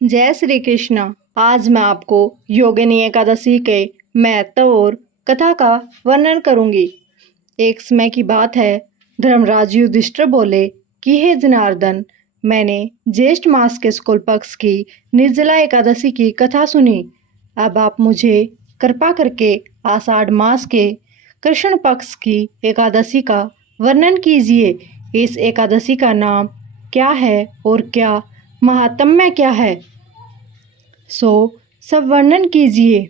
जय श्री कृष्ण। आज मैं आपको योगिनी एकादशी के महत्व और कथा का वर्णन करूंगी। एक समय की बात है, धर्मराज युधिष्ठिर बोले कि हे जनार्दन, मैंने ज्येष्ठ मास के शुक्ल पक्ष की निर्जला एकादशी की कथा सुनी। अब आप मुझे कृपा करके आषाढ़ मास के कृष्ण पक्ष की एकादशी का वर्णन कीजिए। इस एकादशी का नाम क्या है और क्या महात्म्य क्या है, सो सब वर्णन कीजिए।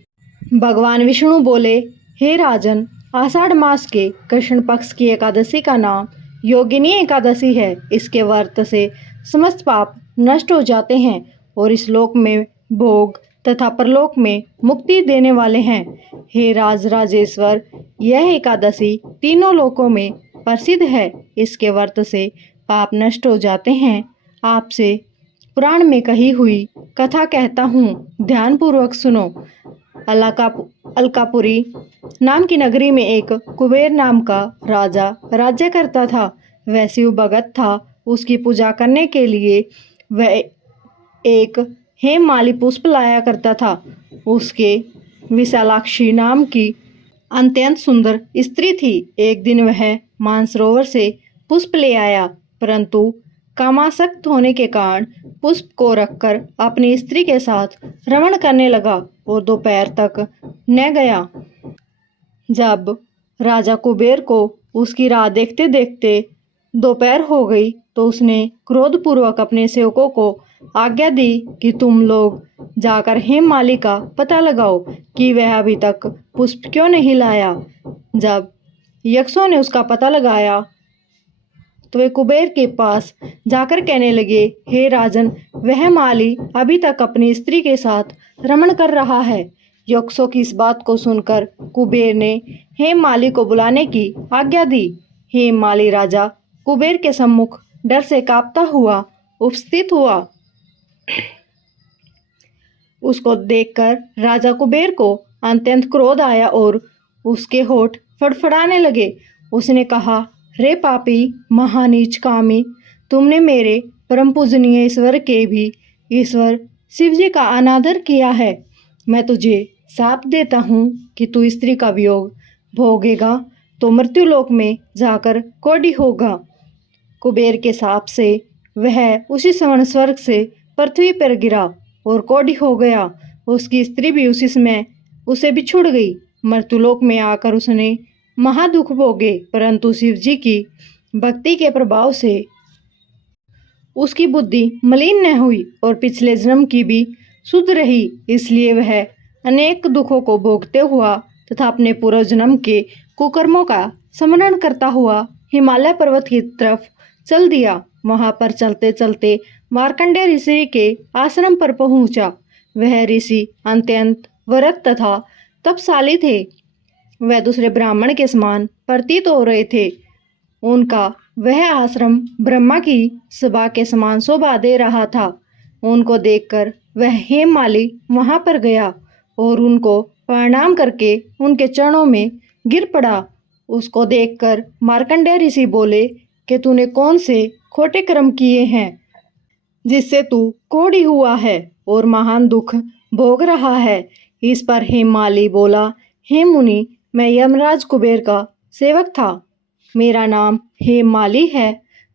भगवान विष्णु बोले, हे राजन, आषाढ़ मास के कृष्ण पक्ष की एकादशी का नाम योगिनी एकादशी है। इसके व्रत से समस्त पाप नष्ट हो जाते हैं और इस लोक में भोग तथा परलोक में मुक्ति देने वाले हैं। हे राज राजेश्वर, यह एकादशी तीनों लोकों में प्रसिद्ध है। इसके व्रत से पाप नष्ट हो जाते हैं। आपसे पुराण में कही हुई कथा कहता हूँ, ध्यानपूर्वक सुनो। अलकापुरी नाम की नगरी में एक कुबेर नाम का राजा राज्य करता था। वह शिव भगत था। उसकी पूजा करने के लिए वह एक हेममाली पुष्प लाया करता था। उसके विशालाक्षी नाम की अत्यंत सुंदर स्त्री थी। एक दिन वह मानसरोवर से पुष्प ले आया, परंतु कामासक्त होने के कारण पुष्प को रखकर अपनी स्त्री के साथ रमण करने लगा और दोपहर तक न गया। जब राजा कुबेर को उसकी राह देखते देखते दोपहर हो गई तो उसने क्रोधपूर्वक अपने सेवकों को आज्ञा दी कि तुम लोग जाकर हेममाली का पता लगाओ कि वह अभी तक पुष्प क्यों नहीं लाया। जब यक्षों ने उसका पता लगाया तो वे कुबेर के पास जाकर कहने लगे, हे राजन, वह माली अभी तक अपनी स्त्री के साथ रमण कर रहा है। यक्षों की इस बात को सुनकर कुबेर ने हेममाली को बुलाने की आज्ञा दी। हेममाली राजा कुबेर के सम्मुख डर से कांपता हुआ उपस्थित हुआ। उसको देखकर राजा कुबेर को अत्यंत क्रोध आया और उसके होठ फड़फड़ाने लगे। उसने कहा, रे पापी महानीच कामी, तुमने मेरे परम पूजनीय ईश्वर के भी ईश्वर शिव जी का अनादर किया है। मैं तुझे शाप देता हूँ कि तू स्त्री का वियोग भोगेगा तो मृत्युलोक में जाकर कोढ़ी होगा। कुबेर के शाप से वह उसी स्वर्ण स्वर्ग से पृथ्वी पर गिरा और कोढ़ी हो गया। उसकी स्त्री भी उसी समय उसे बिछुड़ गई। मृत्युलोक में आकर उसने महादुख भोगे, परंतु शिव जी की भक्ति के प्रभाव से उसकी बुद्धि मलिन न हुई और पिछले जन्म की भी शुद्ध रही। इसलिए वह अनेक दुखों को भोगते हुआ तथा अपने पूर्व जन्म के कुकर्मों का स्मरण करता हुआ हिमालय पर्वत की तरफ चल दिया। वहां पर चलते चलते मार्कंडेय ऋषि के आश्रम पर पहुंचा। वह ऋषि अत्यंत व्रत तथा तपशाली थे। वह दूसरे ब्राह्मण के समान प्रतीत हो रहे थे। उनका वह आश्रम ब्रह्मा की सभा के समान शोभा दे रहा था। उनको देखकर वह हेममाली वहां पर गया और उनको प्रणाम करके उनके चरणों में गिर पड़ा। उसको देखकर मार्कंडेय ऋषि बोले कि तूने कौन से खोटे कर्म किए हैं जिससे तू कोढ़ी हुआ है और महान दुख भोग रहा है। इस पर हेममाली बोला, हे मुनि, मैं यमराज कुबेर का सेवक था। मेरा नाम हेममाली है।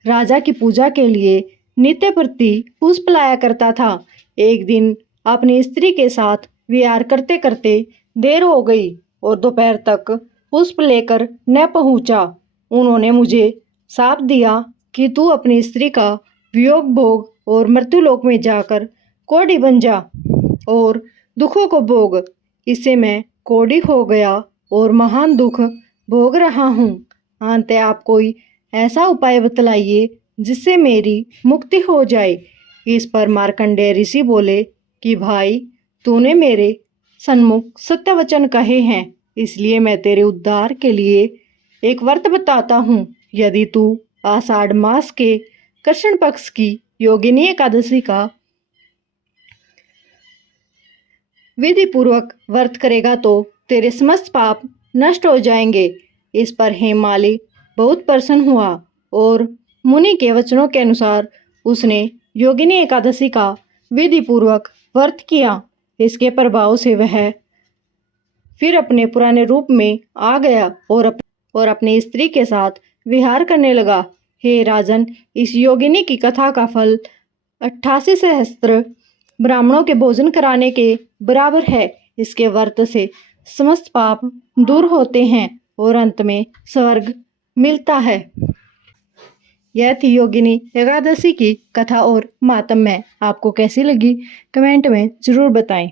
राजा की पूजा के लिए नित्य प्रति पुष्प लाया करता था। एक दिन अपनी स्त्री के साथ विहार करते करते देर हो गई और दोपहर तक पुष्प लेकर न पहुंचा। उन्होंने मुझे शाप दिया कि तू अपनी स्त्री का वियोग भोग और मृत्युलोक में जाकर कोढ़ी बन जा और दुखों को भोग। इससे मैं कोढ़ी हो गया और महान दुख भोग रहा हूँ। अंत आप कोई ऐसा उपाय बतलाइए जिससे मेरी मुक्ति हो जाए। इस पर मार्कंडेय ऋषि बोले कि भाई, तूने मेरे सन्मुख सत्य वचन कहे हैं, इसलिए मैं तेरे उद्धार के लिए एक व्रत बताता हूँ। यदि तू आषाढ़ मास के कृष्ण पक्ष की योगिनी एकादशी का विधि पूर्वक व्रत करेगा तो तेरे समस्त पाप नष्ट हो जाएंगे। इस पर हेममाली बहुत प्रसन्न हुआ और मुनि के वचनों के अनुसार उसने योगिनी एकादशी का विधि पूर्वक व्रत किया। इसके प्रभाव से वह फिर अपने पुराने रूप में आ गया और अपनी स्त्री के साथ विहार करने लगा। हे राजन, इस योगिनी की कथा का फल 88 सहस्त्र ब्राह्मणों के भोजन कराने के बराबर है। इसके व्रत से समस्त पाप दूर होते हैं और अंत में स्वर्ग मिलता है। यह थी योगिनी एकादशी की कथा और मातम में। आपको कैसी लगी कमेंट में जरूर बताएं।